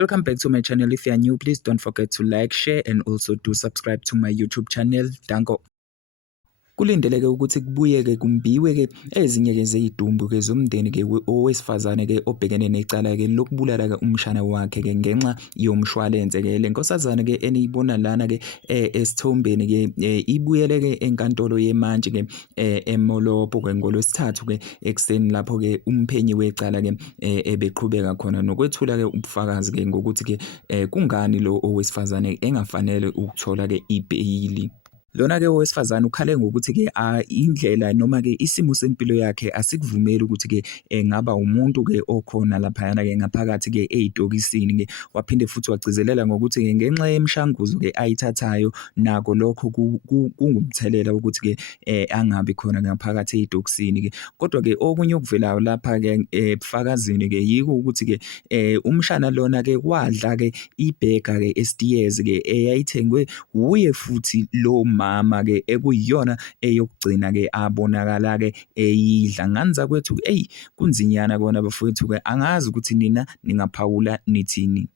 Welcome back to my channel. If you are new, please don't forget to like, share, and also do subscribe to my YouTube channel. Danko. Kulindeleke ukuthi kubuyeke kumbiwe ezinye zezidumbu zomndeni owesifazane obhekene necala lokubulala umshana wakhe ngenxa yomshwalense le nkosazana eniyibona lana esithombeni ibuyele enkantolo yemantshi eMolopo ngolwesithathu ekseni lapho umphenyi wecala ebeqhubeka khona nokwethula ubufakazi ngokuthi kungani lo owesifazane engafanele ukuthola ibheyili. Lona owesifazane ukhale ngokuthi indlela noma isimo sempilo yakhe asikuvumeli ukuthi ngaba umuntu okhona lapha ngaphakathi ezitokisini waphinde futhi wagcizelela ngokuthi ngenxa yemishanguzo ayithathayo nako lokho kungumthelela ukuthi angabi khona ngaphakathi ezitokisini kodwa okunye okuvelayo lapha ebufakazini yiko ukuthi umshana lona wadla ibhega estiyezi eyayithengwe uye futhi lo mama ekuyiyona eyokugcina abonakala eyidla nganza kwethu kunzinyana kona bafowethu angazi ukuthi nina ningaphawula nithini.